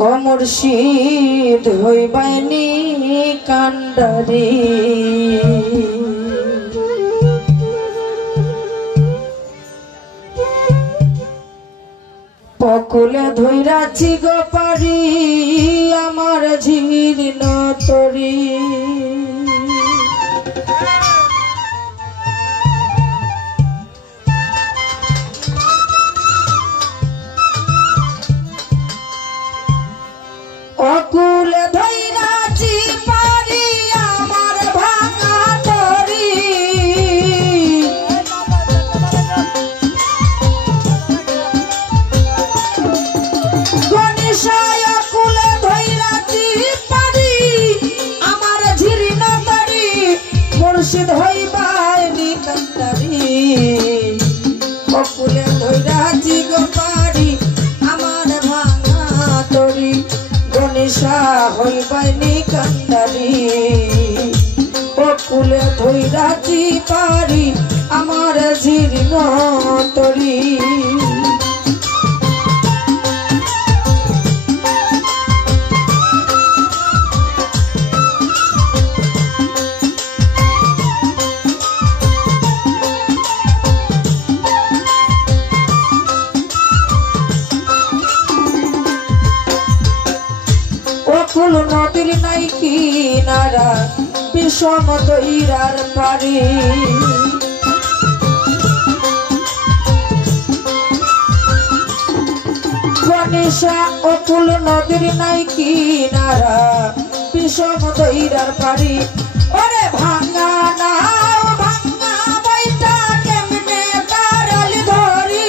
ও মুর্শিদ হইবাইনি কান্ডারি পকুলে ধইরাছি গো পারি আমার ঝির নতরি অকুলে ধইরাছি পারি আমার ভাঙা তরি গণেশায় অকুলে ধইরাছি পারি আমার ঝিরিন তরি মুর্শিদ হইবাইনি কান্ডারি অকুলে ধইরাছি গো পারি আমার ভাঙা তরি গণেশা হইবাইনি কান্ডারি অকুলে ধইরাছি পারি আমার ঝিরিন তরি অকুল নদীর নাই কিনারা বিষম দইরার পারি গণেশা অকুল নদীর নাই কিনারা বিষম দইরার পারি ওরে ভাঙা নাও ভাঙা বইটা কেমনে তারাল ধরি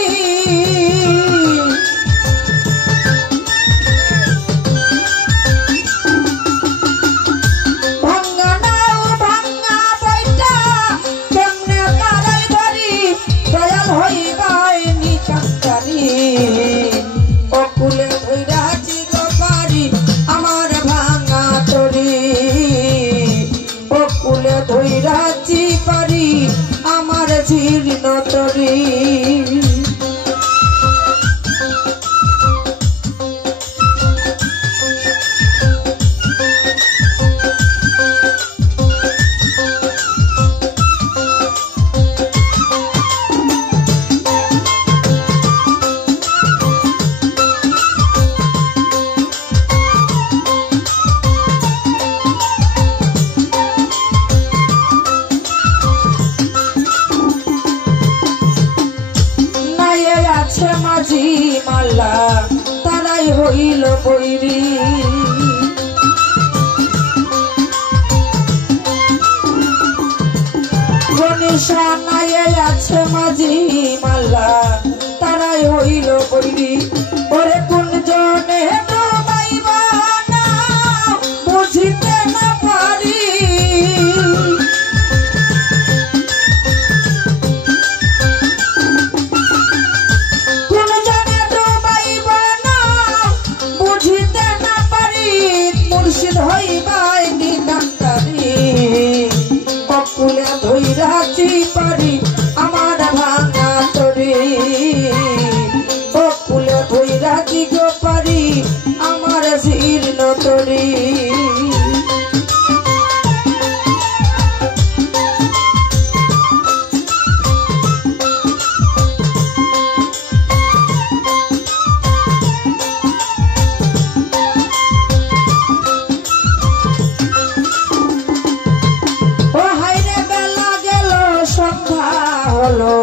অকুলে ধইরাছি গো পারি আমার ভাঙা তরি অকুলে ধইরাছি পারি আমার জীর্ণ তরি মাঝি মাল্লা তারাই হইল বৈরি গণেশা নাইয়ে আছে মাঝি মাল্লা তারাই হইল বৈরি ওরে কোন জনে ডুবাইবা না বুঝিতে না পারি মুর্শিদ হইবাইনি কান্ডারি অকুলে ধইরাছি পারি আমার ভাঙা তরি অকুলে ধইরাছি গো পারি আমার জীর্ণ তরি হলো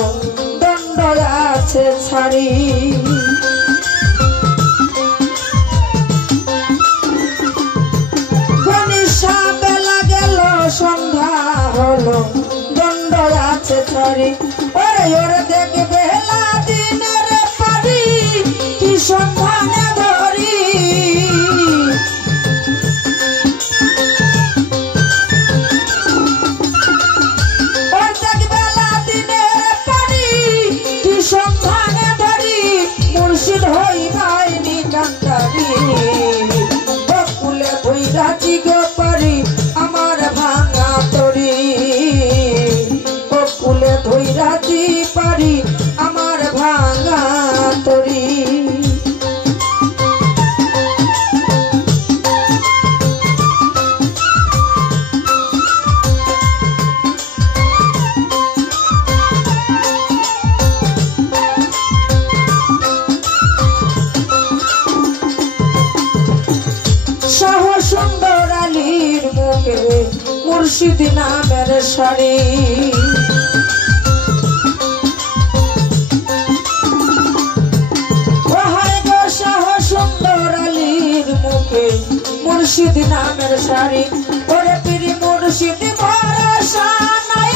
দণ্ড আছে ছাড়ি গণেশা বেলা গেল সন্ধ্যা হলো দণ্ড আছে ছাড়ি ওরে ওরে দেখে বেলা দিনের পারি কি সন্ধানে ধরি মুর্শিদ হইবাইনি কান্ডারি অকুলে ধইরাছি গো পারি আমার ভাঙা তরি অকুলে ধইরাছি পারি আমার ভাঙা তরি মুর্শিদ নামের সারি সুন্দর আলীর মুখে মুর্শিদ নামের সারি ওরে পীর মুর্শিদ ভরসা নাই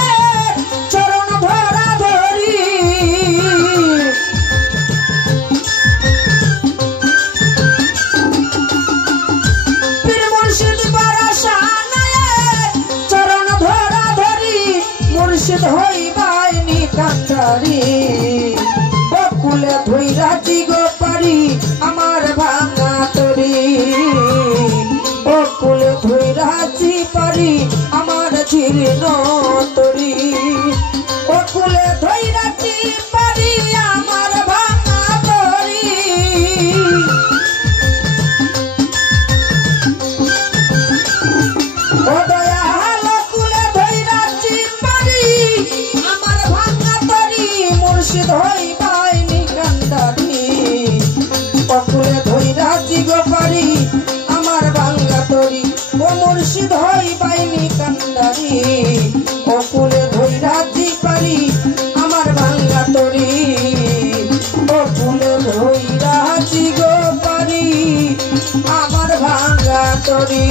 চরণ ভরা ধরি পীর মুর্শিদ ভরসা নাই চরণ ভরা ধরি মুর্শিদ হইবাইনি কান্ডারি বকুলে ধইরা দিগো পারি আমার ভাঙা তরি বকুলে ধইরাছি পারি আমার জীর্ণ তরি বকুলে ধইরাছি পারি আমার ভাঙা তরি ও দয়াল কুলে ধইরাছি পারি আমার ভাঙা তরি মুর্শিদ হইবাইনি কান্ডারি বকুলে ধইরাছি গো পারি আমার ভাঙা তরি ও মুর্শিদ হইবাইনি কান্ডারি বকুলে ধইরাছি পারি আমার ভাঙা তরি বকুলে ধইরাছি গো পারি আমার ভাঙা তরি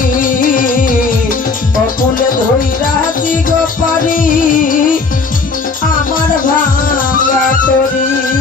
বকুলে ধইরাছি গো পারি আমার ভাঙা তরি।